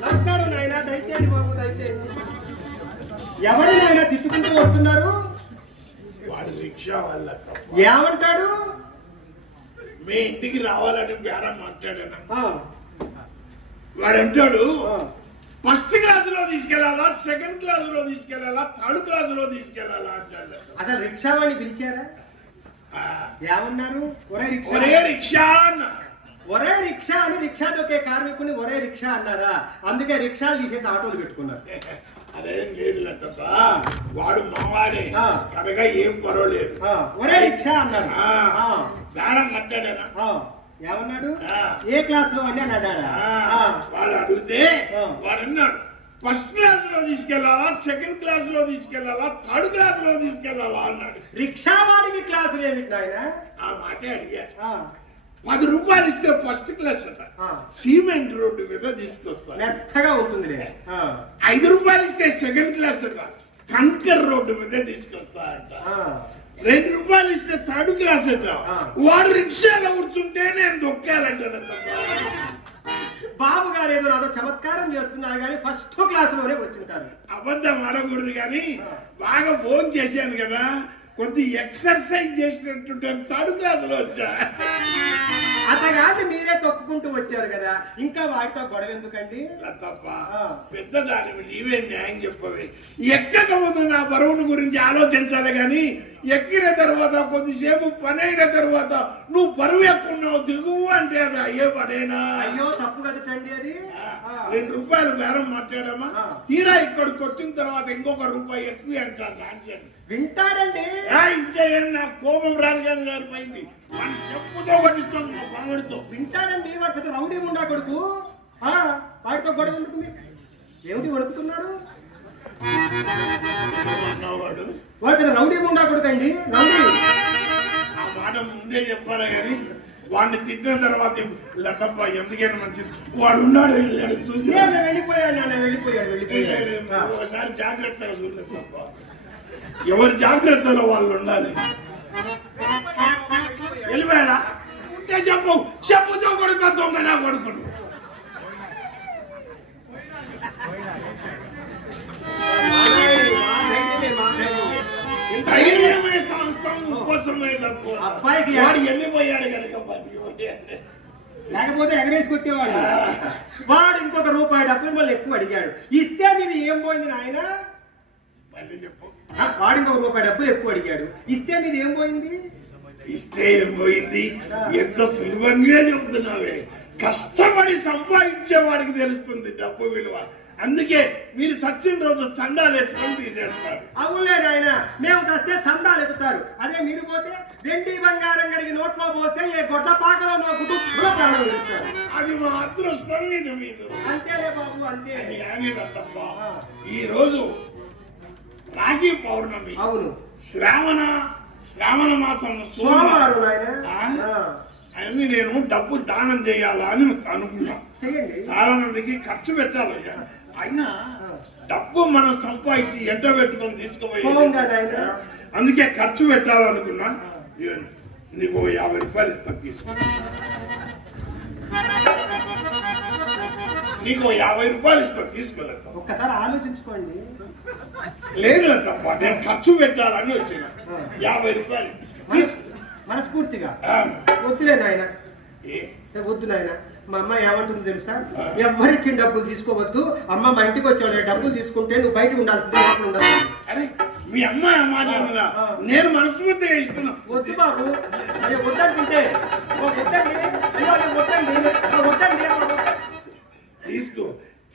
నమస్కారం నాయన దయచేయండి బాబు దయచేయండి. ఎవరు నాయన తిట్టుకుంటూ వస్తున్నారు? వాడు రిక్షా తప్ప. ఏమంటాడు? మీ ఇంటికి రావాలని బేరం మాట్లాడాను ఆ, వాడు అంటాడు. ఫస్ట్ క్లాస్లో తీసుకెళ్ళాలా సెకండ్ క్లాస్లో తీసుకెళ్ళాలా థర్డ్ క్లాస్లో తీసుకెళ్ళాలా అంటాడు. అసలు రిక్షా వాడిని పిలిచారా? ఏమన్నారు? ఒరే రిక్షా. రిక్షా ఒరే రిక్షా అని రిక్షా దొక్కే కార్మికుని ఒరే రిక్షా అన్నారా? అందుకే రిక్షాలు తీసేసి ఆటోలు పెట్టుకున్నారు. అదేం లేదు లెక్కప్ప వాడు మావాడే. కనుక ఏం పర్వాలేదు ఒరే రిక్షా అన్నారు. బేరం మాట్లాడానా ఆ, ఏమన్నాడు. ఏ క్లాస్లో అని అని అన్నాడా వాడు అడిగితే. వాడు అన్నాడు ఫస్ట్ క్లాస్లో తీసుకెళ్ళాలా సెకండ్ క్లాస్లో తీసుకెళ్ళాలా థర్డ్ క్లాస్లో తీసుకెళ్ళాలా అన్నాడు. రిక్షా వాడికి క్లాసులు ఏమిటి నాయన? ఆ మాటే అడిగా పది రూపాయలు ఇస్తే ఫస్ట్ క్లాస్. సిమెంట్ రోడ్డు మీద తీసుకొస్తా మెత్తగా ఉంటుందిలే ఆ, ఐదు రూపాయలు ఇస్తే సెకండ్ క్లాస్ అట. కంకర్ రోడ్డు మీద తీసుకొస్తా అంట. రెండు రూపాయలు ఇస్తే థర్డ్ క్లాస్ అట. వాడు రిక్షాలో కూర్చుంటే నేను దొక్కాలంట బాబు గారు ఏదో నాతో చమత్కారం చేస్తున్నారు కానీ ఫస్ట్ క్లాస్లోనే వచ్చింటారు. అబద్ధం ఆడకూడదు కానీ. బాగా ఫోన్ చేశాను కదా. కొద్ది ఎక్సర్సైజ్ చేసినట్టుంటే థర్డ్ క్లాస్లో వచ్చా. అతగాన్ని మీరే తొక్కుకుంటూ వచ్చారు కదా ఇంకా వాటితో గొడవ ఎందుకండి? తప్ప. పెద్ద దానివి నీవే న్యాయం చెప్పవే. ఎక్కకపోతే నా బరువును గురించి ఆలోచించాలి గాని ఎక్కిన తర్వాత కొద్దిసేపు పని అయిన తర్వాత నువ్వు బరువు ఎక్కున్నావు దిగువు అంటే అది అయ్యే పనేనా? అయ్యో తప్పు కదటండి అది. రెండు రూపాయలు బేరం మాట్లాడామా. తీరా ఇక్కడికి వచ్చిన తర్వాత ఇంకొక రూపాయి ఎక్కువ నాన్సెన్స్. వింటాడండి. ఇంకా ఏం నా కోపం రాదు కానీ సరిపోయింది మన చెప్పుతో పట్టిస్తాం మా వింటాడండి వాడు పెద్ద రౌడీ ఉండా కొడుకు. ఆ, వాడితో గొడవ ఎందుకు ఏమిటి వణుకుతున్నారు అన్నవాడు వాడు పెద్ద రౌడీ ఉండా కొడుకు అండి రౌడీ. ఆ మాట ముందే చెప్పాలి కానీ వాడిని తిట్టిన తర్వాత లతప్ప ఎందుకైనా మంచిది. వాడు ఉన్నాడు వెళ్ళాడు చూసి వెళ్ళిపోయాడు నాన్న వెళ్ళిపోయాడు వెళ్ళిపోయాడు. ఒకసారి జాగ్రత్తగా చూడలేదు తప్ప ఎవరి జాగ్రత్తలో వాళ్ళు ఉండాలి? వెళ్ళిపోయాడా? ఉంటే చెప్పు. చెప్పుతో కొడుతా దొంగ నా కొడుకును. ధైర్యమే సంస్థం కోసమే తప్పు అబ్బాయికి వాడు వెళ్ళిపోయాడు కనుక లేకపోతే ఎగరేసి కొట్టేవాడు. వాడు ఇంకొక రూపాయి డబ్బులు మళ్ళీ ఎక్కువ అడిగాడు. ఇస్తే మీది ఏం పోయింది నాయన? మళ్ళీ చెప్పు. వాడు ఇంకొక రూపాయి డబ్బులు ఎక్కువ అడిగాడు. ఇస్తే మీది ఏం పోయింది? ఇస్తే ఏం పోయింది? ఎంత సులభంగా చెబుతున్నావే. కష్టపడి సంపాదించే వాడికి తెలుస్తుంది డబ్బు విలువ. అందుకే మీరు సచ్చిన రోజు చందాలు వేసుకొని తీసేస్తారు. అవునులే నాయన మేము చస్తే చందాలు ఎత్తుతారు అదే మీరు పోతే వెండి బంగారం గడిగి నోట్లో పోస్తే ఏ గొడ్డ పాకలో మా కుటుంబంలో ప్రాణం విడుస్తారు అది మా అదృష్టం మీద మీరు అంతేలే బాబు అంతే. కానీ తప్ప ఈ రోజు రాఖీ పౌర్ణమి. అవును. శ్రావణ శ్రావణ మాసం సోమవారం నాయన. ఆ? ఆ, అన్ని నేను డబ్బు దానం చేయాలా అని అనుకున్నా. చెయ్యండి. చాలా మందికి ఖర్చు పెట్టాలి. అయినా డబ్బు మనం సంపాదించి ఎంట పెట్టుకొని తీసుకుపోయి? అందుకే ఖర్చు పెట్టాలనుకున్నా నీకు యాభై రూపాయలు ఇస్తా తీసుకో. నీకు యాభై రూపాయలు ఇస్తా తీసుకోలేదు ఒక్కసారి ఆలోచించుకోండి. లేదు తప్ప నేను ఖర్చు పెట్టాలని వచ్చిన. యాభై రూపాయలు మనస్ఫూర్తిగా. ఆ, వద్దులే నాయన. ఏ? వద్దు నాయన. మా అమ్మ ఏమంటుంది తెలుసా? ఎవ్వరిచ్చిన డబ్బులు తీసుకోవద్దు. అమ్మ మా ఇంటికి వచ్చాడు డబ్బులు తీసుకుంటే నువ్వు బయటకు ఉండాల్సిందే లోపల ఉండాలి అరే మీ అమ్మాయి? నేను మనస్ఫూర్తిగా ఇస్తున్నా వద్దు బాబు. అయ్యో వద్దంటుంటే. వద్దండి. వద్దండి. వద్దండి. తీసుకో.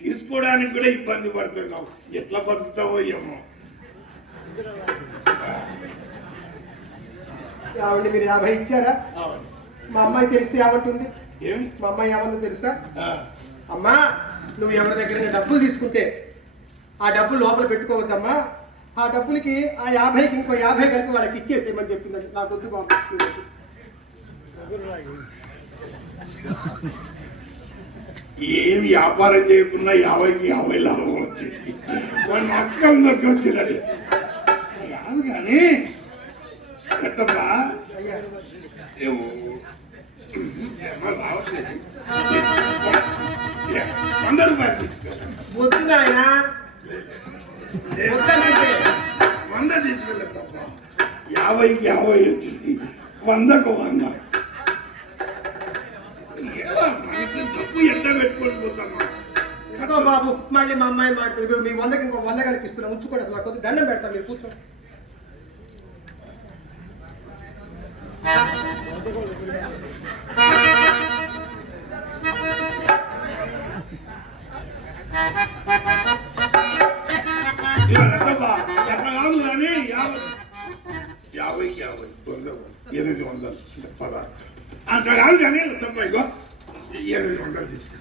తీసుకోవడానికి కూడా ఇబ్బంది పడుతున్నావు. ఎట్లా బతుకుతావో ఏమో. మీరు యాభై ఇచ్చారా? మా అమ్మాయి తెలిస్తే ఏమంటుంది? ఏమి? మా అమ్మాయి ఏమన్నా తెలుసా? అమ్మా నువ్వు ఎవరి దగ్గర డబ్బులు తీసుకుంటే ఆ డబ్బులు లోపల పెట్టుకోవద్దమ్మా. ఆ డబ్బులకి ఆ యాభైకి ఇంకో యాభై కలిపి వాళ్ళకి ఇచ్చేసేయమని చెప్పిందండి నాకు వద్దు బాబు. ఏం వ్యాపారం చేయకుండా యాభైకి యాభై లాభం వచ్చింది. వాడిని అక్కంలోకి వచ్చినది. కాదు కానీ పెద్దమ్మా వద్దు వంద తీసుకెళ్ళి తప్ప యాభైకి యాభై వచ్చింది. వందకు వంద. మనిషి డబ్బు ఎండ పెట్టుకొని పోతామా? ఇదిగో బాబు మళ్ళీ మా అమ్మాయి మాట్లాడు మీ వందకి ఇంకో వంద కనిపిస్తున్నా. ఉంచుకోండి అసలు నాకు కొద్దిగా దండం పెడతా మీరు కూర్చోండి ఇవాళ కాదు కానీ యాభై. యాభై యాభై. ఎనిమిది వందలు. కాదు కానీ ఇగో ఎనిమిది వందలు తీసుకు.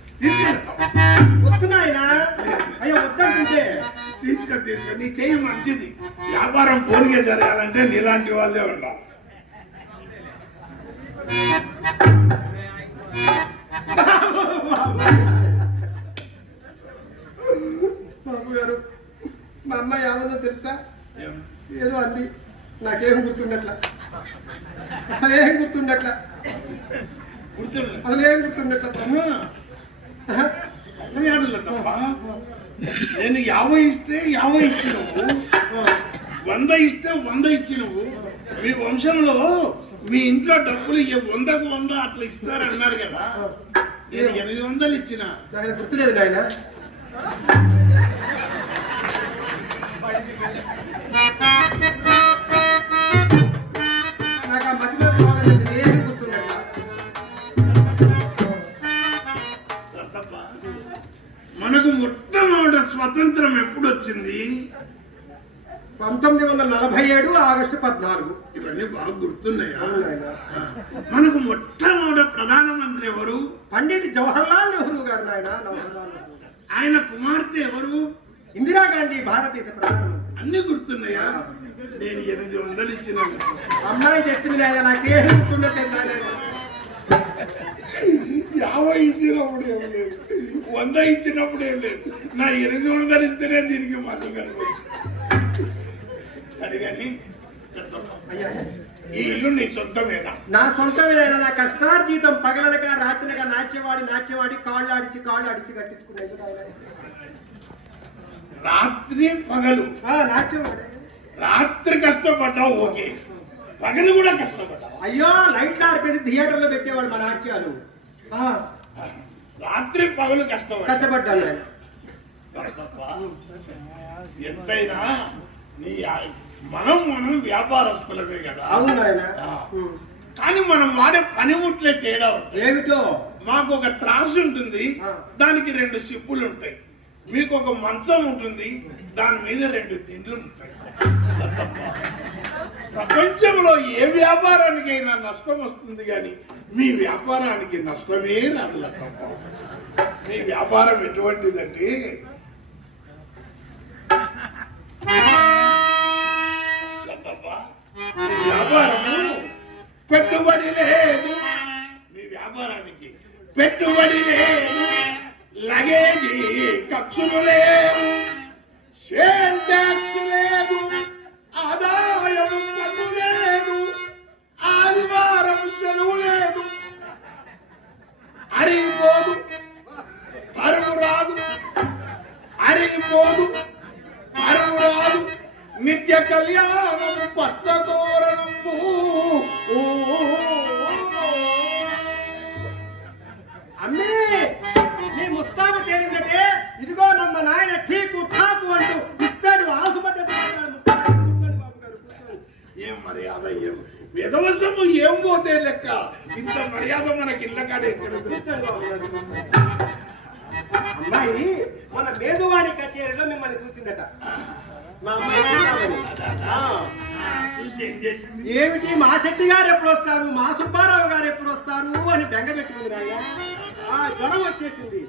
వద్దంటుంటే. తీసుకొని తీసుకొని నీ చెయ్యి మంచిది. వ్యాపారం పోలిగే జరగాలంటే నీలాంటి వాళ్ళే ఉండాలి. బాబు గారు మా అమ్మాయి ఏమన్నా తెలుసా? ఏదో అంది. నాకేం గుర్తుండట్లా? అసలు ఏం గుర్తుండట్లా? గుర్తుండే అసలు ఏం గుర్తుండట్లా? తప్ప నేను యాభై ఇస్తే యాభై ఇచ్చినవు వంద ఇస్తే వంద ఇచ్చినవు మీ వంశంలో మీ ఇంట్లో డబ్బులు వందకు వంద అట్లా ఇస్తారన్నారు కదా. నేను ఎనిమిది వందలు ఇచ్చిన. గుర్తులేదు నాయన. పద్నాలుగు. ఇవన్నీ బాగా గుర్తున్నాయా? మనకు మొట్టమొదటి ప్రధానమంత్రి ఎవరు? పండిట్ జవహర్లాల్ నెహ్రూ గారు నెహ్రూ ఆయన కుమార్తె ఎవరు? ఇందిరాగాంధీ భారతదేశ ప్రధానమంత్రి. అన్ని గుర్తున్నాయా? నేను ఎనిమిది వందలు ఇచ్చిన అమ్మాయి చెప్పింది నాయన నాకేం గుర్తుండట్లేదు నాయన. యాభై ఇచ్చినప్పుడు ఏం లేదు. వంద ఇచ్చినప్పుడు ఏం లేదు. నా ఎనిమిది వందలు ఇస్తేనే దీనికి కనుక. సరే కానీ ఈ ఇల్లు నీ సొంతమేనా? నా సొంతమేనైనా నా కష్టార్జీతం పగలనక రాత్రినక నాట్యవాడి నాట్యవాడి కాళ్ళు ఆడిచి కాళ్ళు ఆడిచి కట్టించుకున్నాయి రాత్రి పగలు. నాట్యవాడే. రాత్రి కష్టపడ్డావు ఓకే. పగలు కూడా కష్టపడ్డావు. అయ్యో లైట్లు ఆడిపేసి థియేటర్లో పెట్టేవాడు మా నాట్యాలు. ఆ, రాత్రి పగలు కష్టపడ్డా కష్టపడ్డాను ఎంతైనా నీ మనం మనం వ్యాపారస్తులమే కదా. అవును. కానీ మనం వాడే పనిముట్లే తేడా ఉంటాయి. ఏమిటో? మాకు ఒక త్రాసు ఉంటుంది. దానికి రెండు సిప్పులు ఉంటాయి. మీకు ఒక మంచం ఉంటుంది దాని మీద రెండు దిండ్లు ఉంటాయి. ప్రపంచంలో ఏ వ్యాపారానికైనా నష్టం వస్తుంది కానీ మీ వ్యాపారానికి నష్టమే రాదు మీ వ్యాపారం ఎటువంటిదంటే వ్యాపారము పెట్టుబడి లేదు. మీ వ్యాపారానికి పెట్టుబడి లేదు. లగేజీ ఖర్చులు లేవు. సేల్ ట్యాక్స్ లేదు. ఆదాయం పన్ను లేదు. ఆదివారం సెలవు లేదు. అరిగిపోదు. తరువు రాదు. అరిగిపోదు. నిత్య కళ్యాణము పచ్చదోరణము అమ్మే నీ ముస్తాబు తేలిందంటే ఇదిగో నమ్మ నాయన ఠీకు ఠాకు అంటూ ఇస్తాడు ఆసుపత్రి బాబు ఏం మర్యాద ఏం విధవశము ఏం పోతే లెక్క? ఇంత మర్యాద మనకి ఇళ్ళ కూర్చోండి బాబు గారు అమ్మాయి మన మేధువాణి కచేరీలో మిమ్మల్ని చూసిందట. ఏమిటి మా శెట్టి గారు ఎప్పుడు వస్తారు? మా సుబ్బారావు గారు ఎప్పుడు వస్తారు? అని బెంగ పెట్టుకుంది ఆ జ్వరం వచ్చేసింది.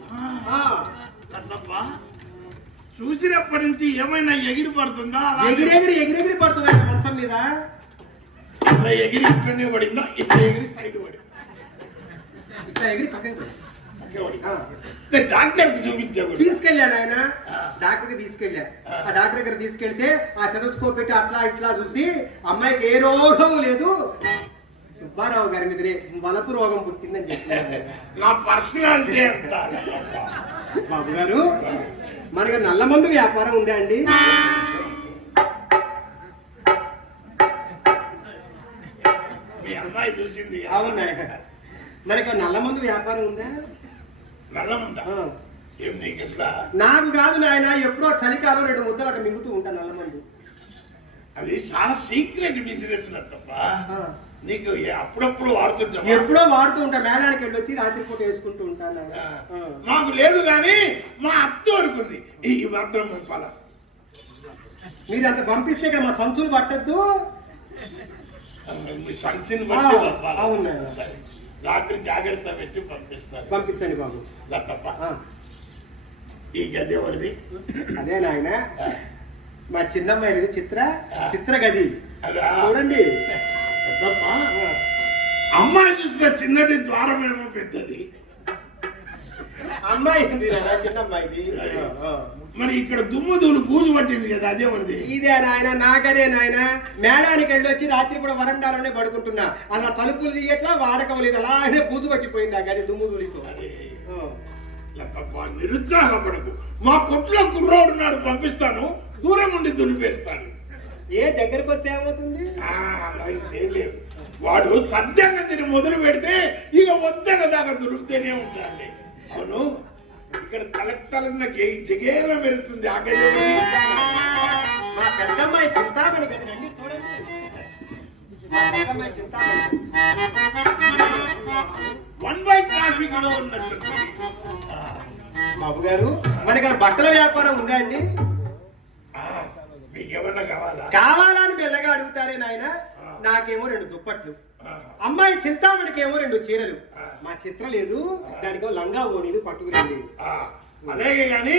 చూసినప్పటి నుంచి ఏమైనా ఎగిరి పడుతుందా? ఎగిరెగిరి ఎగిరెగిరి పడుతుంది ఆయన మంచం మీద. ఇట్లా ఎగిరి ఇట్లనే పడిందా? ఇట్లా ఎగిరి సైడ్ పడి ఇట్లా ఎగిరి పక్కకి డాక్టర్కి చూపించాడు తీసుకెళ్ళాను ఆయన. డాక్టర్ తీసుకెళ్ళా. ఆ. డాక్టర్ దగ్గర తీసుకెళ్తే ఆ సెటోస్కోప్ పెట్టి అట్లా ఇట్లా చూసి అమ్మాయికి ఏ రోగము లేదు. సుబ్బారావు గారి మీదనే వలపు రోగం పుట్టిందని చెప్తున్నారు నా పర్సనాలిటీ బాబు గారు మనకి నల్ల మందు వ్యాపారం ఉందా అండి? అవునా? మనకి నల్ల మందు వ్యాపారం ఉందా? నల్లముందా. ఏం నీకు ఎట్లా నాకు కాదు నాయన ఎప్పుడో చలికాలం రెండు ముద్దలు అక్కడ మింగుతూ ఉంటాను నల్ల మందు అది చాలా సీక్రెట్ బిజినెస్ తప్ప. నీకు అప్పుడప్పుడు వాడుతుంటావా? ఎప్పుడో వాడుతూ ఉంటా మేళానికి వెళ్ళి వచ్చి రాత్రిపూట వేసుకుంటూ ఉంటాను. మాకు లేదు కానీ మా అత్త వరకు ఉంది ఈ మాత్రం పంపాల మీరు అంత పంపిస్తే ఇక్కడ మా సంచులు పట్టద్దు బట్టి ఆ, పంపాలా? రాత్రి జాగ్రత్త పెట్టి పంపిస్తాను పంపించండి బాబు. లా తప్ప. ఆ. ఈ గది ఎవరిది? అదే నాయన. మా చిన్నమ్మాయి చిత్ర. చిత్ర గది. చూడండి. అమ్మాయి చూసిన చిన్నది ద్వారం ఏమో పెద్దది. అమ్మాయి ఆ, ఆ. మరి ఇక్కడ దుమ్ము దూలు బూజు పట్టింది కదా అదే ఎవరిది ఇదే నాయన నాకదే నాయన. మేళానికి వెళ్ళి వచ్చి రాత్రి కూడా వరండాలోనే పడుకుంటున్నా. అలా తలుపులు తీయట్లా వాడకం లేదు. అలాగే బూజు పట్టిపోయింది ఆ గది దుమ్ము దులితో నిరుత్సాహపడకు. మా కొట్లో కుర్రోడు నాడు పంపిస్తాను. దూరం నుండి దులిపేస్తాను ఏ దగ్గరకు వస్తే ఏమవుతుంది? లేదు. వాడు సద్యంగా తిని మొదలు పెడితే ఇక వద్దన దాకా దొరుకుతూనే ఉంటాడు అవును. ఇక్కడ తలెక్తాలన్న జగేల మెరుస్తుంది ఆ గది? మా పెద్దమ్మాయి చింతామణి గది రండి చూడండి. మా పెద్దమ్మాయి చింతామణి. వన్ బై ట్రాఫిక్లో ఉన్నట్టు బాబు గారు మనకి బట్టల వ్యాపారం ఉందా అండి? ఆ, మీకేమన్నా కావాలా? కావాలని మెల్లగా అడుగుతారే నాయన. నాకేమో రెండు దుప్పట్లు. అమ్మాయి చింతామణికి ఏమో రెండు చీరలు. మా చిత్ర లేదు. దానికో లంగా ఓణీలు పట్టుకురండి. అలాగే గాని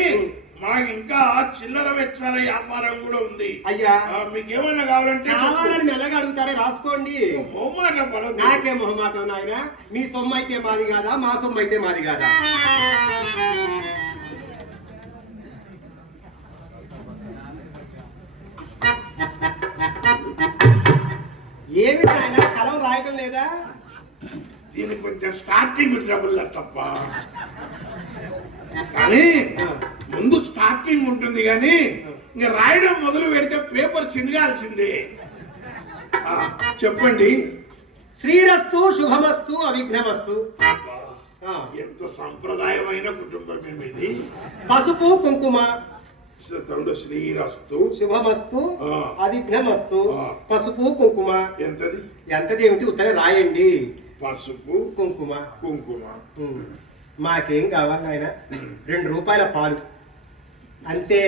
మాకు ఇంకా చిల్లర వెచ్చాల వ్యాపారం కూడా ఉంది. అయ్యా. ఆ, మీకేమన్నా కావాలంటే కావాలని మెల్లగా అడుగుతారే రాసుకోండి. మొహమాట పడదు నాకే మొహమాటం నాయన. మీ సొమ్ము అయితే మాది కాదా? మా సొమ్ము అయితే మాది కాదా? ఏమి నాయన? కలం రాయటం లేదా? దీనికి కొంచెం స్టార్టింగ్ ట్రబుల్ తప్ప కానీ ముందు స్టార్టింగ్ ఉంటుంది కానీ ఇంకా రాయడం మొదలు పెడితే పేపర్ చినగాల్సిందే. చెప్పండి. శ్రీరస్తు శుభమస్తు అవిఘ్నమస్తు. ఎంత సంప్రదాయమైన కుటుంబం ఇది. పసుపు కుంకుమ. శ్రీరస్తు. శుభమస్తు. అవిఘ్నమస్తు. పసుపు కుంకుమ. ఎంతది? ఎంతదేమిటి ఉత్తరే రాయండి. పసుపు కుంకుమ. కుంకుమ. మాకేం కావాలి ఆయన రెండు రూపాయల పాలు. అంతే.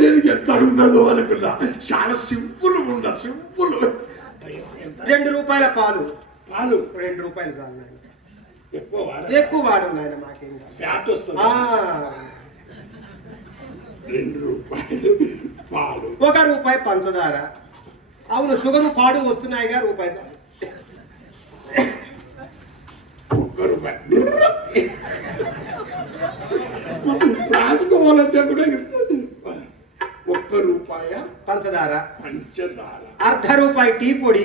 నేను ఎంత అడుగుతుందో అనుకున్నా. చాలా సింపుల్ ఉందా? సింపుల్. రెండు రూపాయల పాలు. పాలు? రెండు రూపాయలు చాలు నాయన. ఎక్కువ వాడ? ఎక్కువ వాడు నాయన మాకేం ఫ్యాట్ వస్తుంది? రెండు రూపాయలు పాలు. ఒక రూపాయి పంచదార. అవును షుగరు పాడు వస్తున్నాయిగా రూపాయి ఒక్క రూపాయి రాసుకోవాలంటే కూడా. ఒక్క రూపాయ పంచదార. పంచదార. అర్ధ రూపాయి టీ పొడి.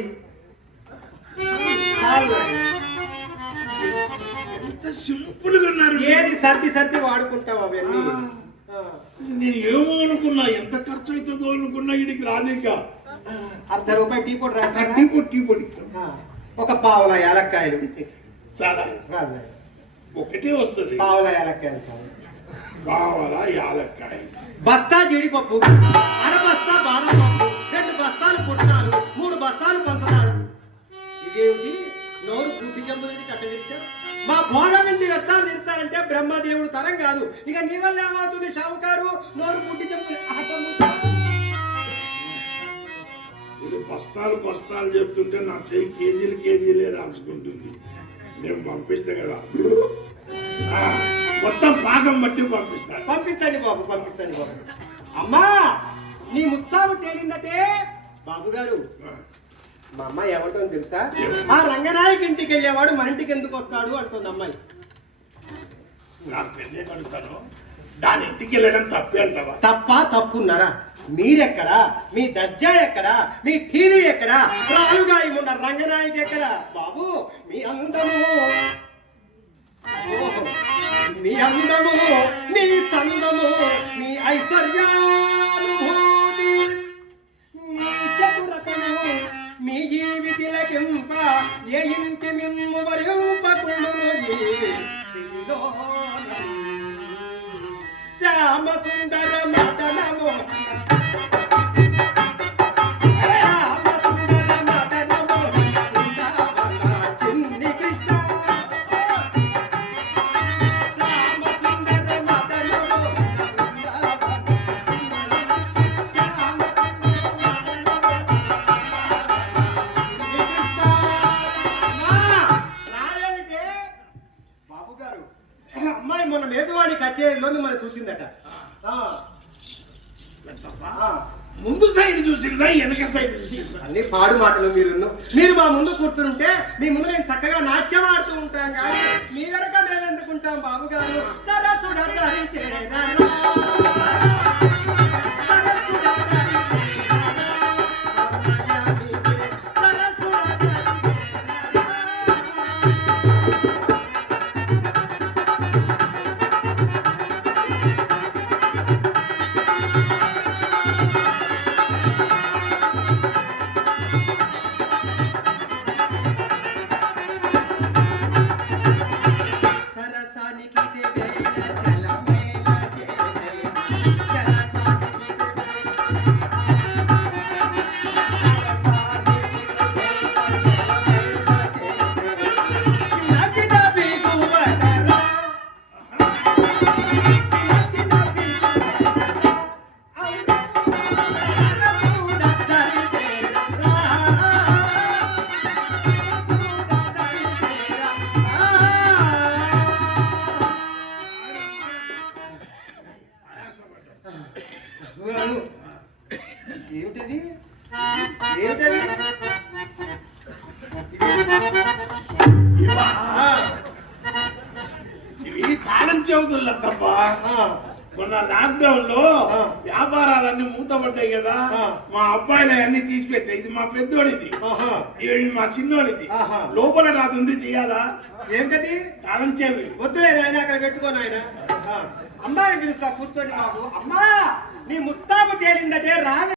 ఎంత సింపుల్గా ఉన్నారు. ఏది సర్ది సర్ది వాడుకుంటాం అవన్నీ. నేను ఏమో అనుకున్నా ఎంత ఖర్చు అవుతుందో అనుకున్నా ఇడికి రాలేక అర్ధ రూపాయి టీ పొడి రాసారా టీ పొడి టీ పొడి. ఒక పావుల యాలక్కాయలు. చాలా. ఒకటే వస్తుంది. పావుల యాలక్కాయలు చాలు. కావాల యాలక్కాయ బస్తా జీడిపప్పు అర బస్తా బాదం పప్పు రెండు బస్తాలు పుట్నాలు మూడు బస్తాలు పంచదార. ఇదేమిటి? నోరు గుడ్డి చెంబులకి కట్టదిరిచారు మా భోగం ఇంటి వ్యర్థాలు తీర్చాలంటే బ్రహ్మదేవుడు తరం కాదు. ఇక నీ వల్ల ఏమవుతుంది షావుకారు? నోరు గుడ్డి చెంబులు. ఇది బస్తాలు బస్తాలు చెప్తుంటే నా చెయ్యి కేజీలు కేజీలే రాసుకుంటుంది నేను పంపిస్తే కదా. మొత్తం పాకం బట్టి పంపిస్తాను పంపించండి బాబు పంపించండి బాబు. అమ్మా నీ ముస్తాబు తేలిందటే. బాబు గారు మా అమ్మాయి ఏమంటుంది తెలుసా? ఆ రంగనాయకి ఇంటికి వెళ్ళేవాడు మన ఇంటికి ఎందుకు వస్తాడు అంటుంది అమ్మాయి. నాకు పెద్ద కడుగుతాను. దాని ఇంటికి వెళ్ళడం తప్పే అంటావా? తప్ప తప్పున్నారా? మీరెక్కడా? మీ దర్జా ఎక్కడా? మీ టీవీ ఎక్కడా? రాలుగా ఉన్న రంగనాయకి ఎక్కడా? బాబు మీ అందము. మీ అందము మీ చందము మీ ఐశ్వర్యానుభూతి. మీ చతురతము మీ జీవితిలకింప ఏ ఇంటి మిమ్ము వరింపకుండును శ్యామ సుందర మదనము ముందు నేను చక్కగా నాట్యం ఆడుతూ ఉంటాం కానీ మీ కనుక మేము ఎందుకుంటాం బాబు గారు? సరసుడ దరి ఏమిటది? ఏమిటది? ఇవా? తప్ప ఆ, మొన్న లాక్డౌన్లో. వ్యాపారాలన్నీ మూతపడ్డాయి కదా. మా అబ్బాయిలు అన్ని తీసి పెట్టాయి ఇది మా పెద్దోడిది. ఆహా. ఇది మా చిన్నోడిది. ఆహా. లోపల కాదు ఉంది తీయాలా? ఏమిటది? తాళం చెవి. వద్దులే నాయన అక్కడ పెట్టుకో నాయన. అమ్మాయిని పిలుస్తా కూర్చోండి బాబు. అమ్మా నీ ముస్తాబు తేలిందంటే రావే.